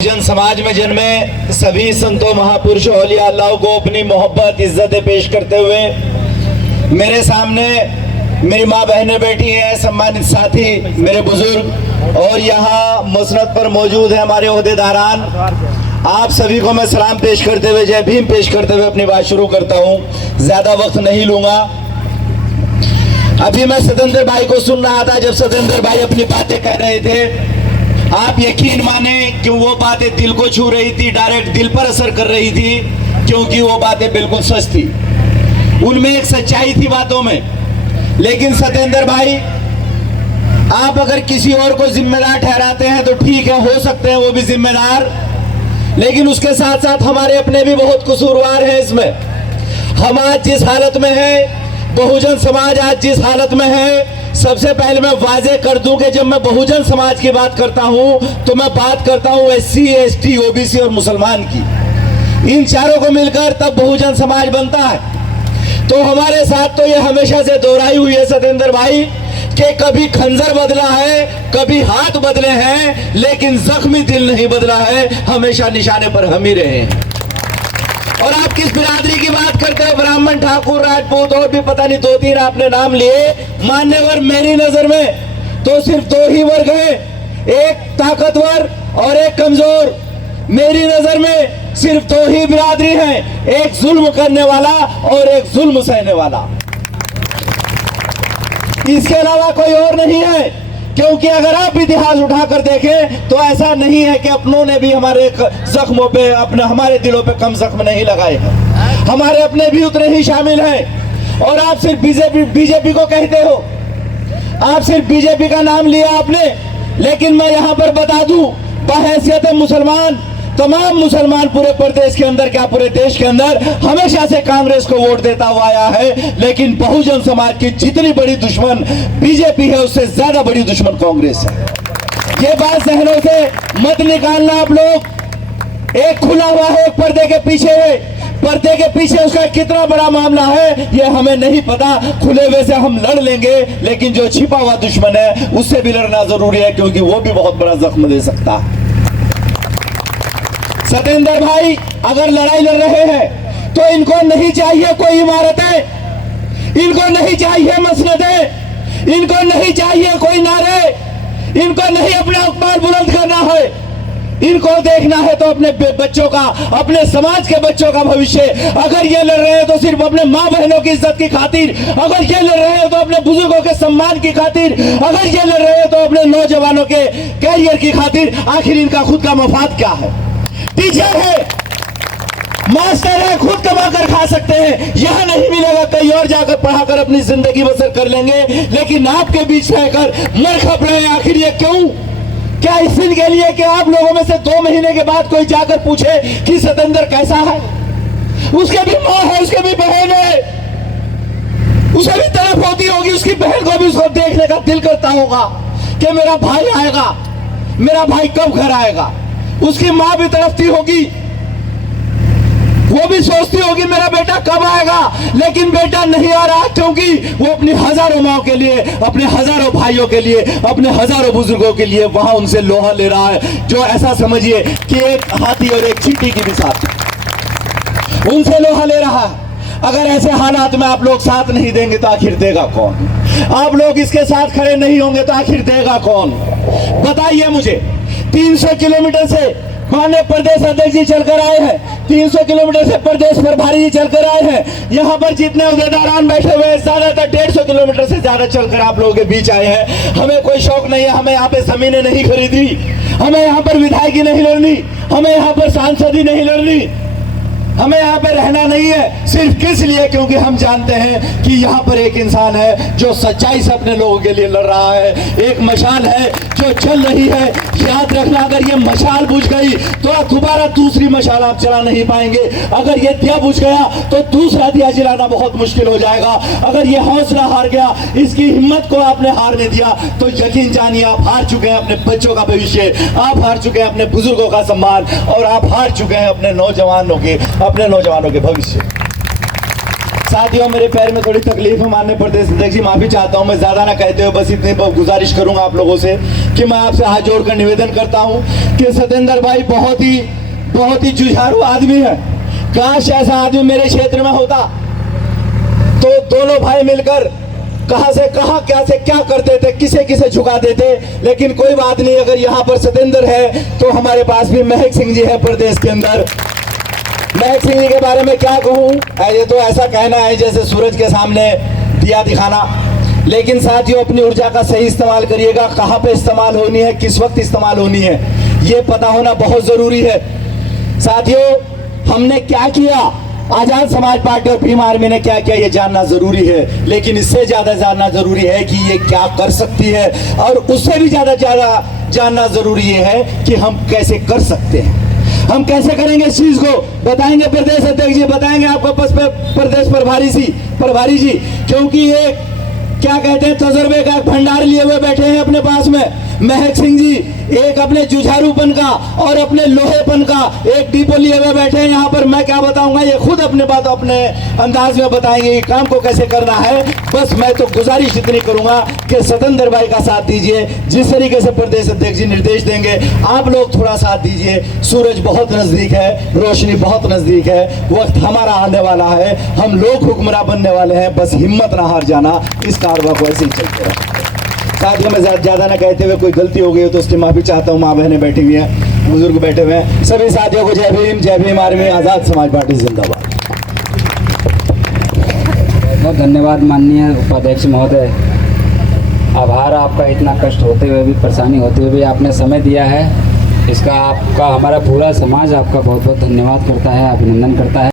जन समाज में जन्मे सभी संतों महापुरुषों औलिया अल्लाह को अपनी मोहब्बत इज्जतें पेश करते हुए मेरे सामने मेरी माँ बहनें बैठी हैं, सम्मानित साथी मेरे बुजुर्ग और यहाँ मसनद पर मौजूद है हमारे ओहदेदारान। आप सभी को मैं सलाम पेश करते हुए जय भीम पेश करते हुए अपनी बात शुरू करता हूँ। ज्यादा वक्त नहीं लूंगा। अभी मैं सतेंद्र भाई को सुन रहा था जब सतेंद्र भाई अपनी बातें कह रहे थे। आप यकीन माने कि वो बातें दिल को छू रही थी, डायरेक्ट दिल पर असर कर रही थी, क्योंकि वो बातें बिल्कुल सच थी। उनमें एक सच्चाई थी बातों में। लेकिन सतेंद्र भाई, आप अगर किसी और को जिम्मेदार ठहराते हैं तो ठीक है, हो सकते हैं वो भी जिम्मेदार, लेकिन उसके साथ साथ हमारे अपने भी बहुत कसूरवार हैं इसमें। हम आज जिस हालत में हैं, बहुजन समाज आज जिस हालत में है, सबसे पहले मैं वाजे कर दूं कि जब मैं बहुजन समाज की बात करता हूं तो मैं बात करता हूं SC, ST, OBC और मुसलमान की। इन चारों को मिलकर तब बहुजन समाज बनता है। तो हमारे साथ तो ये हमेशा से दोहराई हुई है सतेंद्र भाई कि कभी खंजर बदला है, कभी हाथ बदले हैं, लेकिन जख्मी दिल नहीं बदला है। हमेशा निशाने पर हम ही रहे हैं। और आप किस बिरादरी की बात करते हो? ब्राह्मण, ठाकुर, राजपूत और भी पता नहीं 2-3 आपने नाम लिए। मान्यवर मेरी नजर में तो सिर्फ 2 ही वर्ग हैं, एक ताकतवर और एक कमजोर। मेरी नजर में सिर्फ 2 ही बिरादरी हैं, एक जुल्म करने वाला और एक जुल्म सहने वाला। इसके अलावा कोई और नहीं है। क्योंकि अगर आप इतिहास उठाकर देखें तो ऐसा नहीं है कि अपनों ने भी हमारे जख्मों पे, अपने हमारे दिलों पे कम जख्म नहीं लगाए हैं। हमारे अपने भी उतने ही शामिल हैं। और आप सिर्फ बीजेपी को कहते हो, आप सिर्फ बीजेपी का नाम लिया आपने, लेकिन मैं यहां पर बता दूं, बहैसियत मुसलमान, तमाम मुसलमान पूरे प्रदेश के अंदर, क्या पूरे देश के अंदर, हमेशा से कांग्रेस को वोट देता हुआ आया है। लेकिन बहुजन समाज की जितनी बड़ी दुश्मन बीजेपी है, उससे ज्यादा बड़ी दुश्मन कांग्रेस है। ये बात जहनों से मत निकालना आप लोग। एक खुला हुआ है, एक पर्दे के पीछे है। पर्दे के पीछे उसका कितना बड़ा मामला है ये हमें नहीं पता। खुले हुए से हम लड़ लेंगे, लेकिन जो छिपा हुआ दुश्मन है उससे भी लड़ना जरूरी है, क्योंकि वो भी बहुत बड़ा जख्म दे सकता है। सतेंद्र भाई, अगर लड़ाई लड़ रहे हैं तो इनको नहीं चाहिए कोई इमारतें, इनको नहीं चाहिए मसनदें, इनको नहीं चाहिए कोई नारे, इनको नहीं अपना अखबार बुलंद करना है। इनको देखना है तो अपने बच्चों का, अपने समाज के बच्चों का भविष्य। अगर ये लड़ रहे हैं तो सिर्फ अपने माँ बहनों की इज्जत की खातिर, अगर ये लड़ रहे हैं तो अपने बुजुर्गों के सम्मान की खातिर, अगर ये लड़ रहे हैं तो अपने नौजवानों के कैरियर की खातिर। आखिर इनका खुद का मफाद क्या है? टीचर है, मास्टर है, खुद कमा कर खा सकते हैं, यह नहीं मिलेगा कहीं और जाकर पढ़ाकर अपनी जिंदगी बसर कर लेंगे। लेकिन आपके बीच रहकर मर खप रहे हैं। आखिर ये क्यों? क्या इस दिन के लिए कि आप लोगों में से 2 महीने के बाद कोई जाकर पूछे कि सतेंद्र कैसा है? उसके भी माँ है, उसके भी बहन है, उसे भी तड़प होती होगी, उसकी बहन को भी उसको देखने का दिल करता होगा कि मेरा भाई आएगा, मेरा भाई कब घर आएगा। उसकी माँ भी तड़पती होगी, वो भी सोचती होगी मेरा बेटा कब आएगा। लेकिन बेटा नहीं आ रहा, क्योंकि वो अपनी हजारों माओ के लिए, अपने हजारों भाइयों के लिए, अपने हजारों बुजुर्गों के लिए वहां उनसे लोहा ले रहा है, जो ऐसा समझिए कि एक हाथी और एक चींटी की भी साथ उनसे लोहा ले रहा है। अगर ऐसे हालात में आप लोग साथ नहीं देंगे तो आखिर देगा कौन? आप लोग इसके साथ खड़े नहीं होंगे तो आखिर देगा कौन? बताइए मुझे। 300 किलोमीटर से माननीय प्रदेश अध्यक्ष जी चलकर आए हैं, 300 किलोमीटर से प्रदेश प्रभारी जी चलकर आए हैं। यहाँ पर जितने उहदेदारान बैठे हुए हैं, ज्यादातर 150 किलोमीटर से ज्यादा चलकर आप लोगों के बीच आए हैं। हमें कोई शौक नहीं है, हमें यहाँ पे जमीनें नहीं खरीदी, हमें यहाँ पर विधायकी नहीं लड़नी, हमें यहाँ पर सांसदी नहीं लड़नी, हमें यहाँ पे रहना नहीं है। सिर्फ किस लिए? क्योंकि हम जानते हैं कि यहाँ पर एक इंसान है जो सच्चाई से अपने लोगों के लिए लड़ रहा है। एक मशाल है जो चल रही है। याद रखना, अगर ये मशाल बुझ गई तो दोबारा दूसरी मशाल आप चला नहीं पाएंगे। अगर ये दिया बुझ गया तो दूसरा दिया जलाना बहुत मुश्किल हो जाएगा। अगर ये हौसला हार गया, इसकी हिम्मत को आपने हारने दिया, तो यकीन जानिए आप हार चुके हैं अपने बच्चों का भविष्य, आप हार चुके हैं अपने बुजुर्गों का सम्मान, और आप हार चुके हैं अपने नौजवानों के भविष्य। साथियों, मेरे पैर में थोड़ी तकलीफ है, माननीय प्रदेश अध्यक्ष जी माफी चाहता हूं। मैं ज्यादा ना कहते हुए बस इतनी गुजारिश करूंगा आप लोगों से कि मैं आपसे हाथ जोड़कर निवेदन करता हूं कि सतेंद्र भाई बहुत ही जुझारू आदमी है। काश ऐसा आदमी मेरे क्षेत्र में होता तो दोनों भाई मिलकर कहां से कहां क्या से क्या करते थे, किसे किसे झुका देते। लेकिन कोई बात नहीं, अगर यहाँ पर सतेंद्र है तो हमारे पास भी महक सिंह जी है प्रदेश के अंदर। महक सिंह जी के बारे में क्या कहूँ, ये तो ऐसा कहना है जैसे सूरज के सामने दिया दिखाना। लेकिन साथियों, अपनी ऊर्जा का सही इस्तेमाल करिएगा। कहाँ पे इस्तेमाल होनी है, किस वक्त इस्तेमाल होनी है, ये पता होना बहुत जरूरी है। साथियों, हमने क्या किया, आजाद समाज पार्टी और भीम आर्मी ने क्या किया, ये जानना जरूरी है। लेकिन इससे ज्यादा जानना जरूरी है कि ये क्या कर सकती है, और उससे भी ज्यादा जानना जरूरी है कि हम कैसे कर सकते हैं। हम कैसे करेंगे इस चीज को बताएंगे प्रदेश अध्यक्ष जी, बताएंगे आपको प्रदेश प्रभारी जी, क्योंकि ये क्या कहते हैं, तजुर्बे का भंडार लिए हुए बैठे हैं अपने पास में। महक सिंह जी एक अपने जुझारूपन का और अपने लोहेपन का एक डिपो लिए हुए बैठे हैं यहाँ पर। मैं क्या बताऊंगा, ये खुद अपने बात अपने अंदाज में बताएंगे कि काम को कैसे करना है। बस मैं तो गुजारिश इतनी करूंगा कि सतेंद्र भाई का साथ दीजिए। जिस तरीके से प्रदेश अध्यक्ष जी निर्देश देंगे, आप लोग थोड़ा साथ दीजिए। सूरज बहुत नजदीक है, रोशनी बहुत नजदीक है, वक्त हमारा आने वाला है, हम लोग हुक्मरान बनने वाले हैं। बस हिम्मत ना हार जाना, इस कारवा को ऐसे ही चलते रहे। साथियों, मैं ज़्यादा ना कहते हुए कोई गलती हो गई हो तो उसकी माफ़ी चाहता हूँ। माँ बहनें बैठी हुई हैं, बुजुर्ग बैठे हुए हैं, सभी साथियों को जय भीम आर्मी, आज़ाद समाज पार्टी जिंदाबाद। बहुत धन्यवाद माननीय उपाध्यक्ष महोदय। आभार आपका, इतना कष्ट होते हुए भी, परेशानी होते हुए भी आपने समय दिया है। इसका आपका हमारा पूरा समाज आपका बहुत बहुत धन्यवाद करता है, अभिनंदन करता है।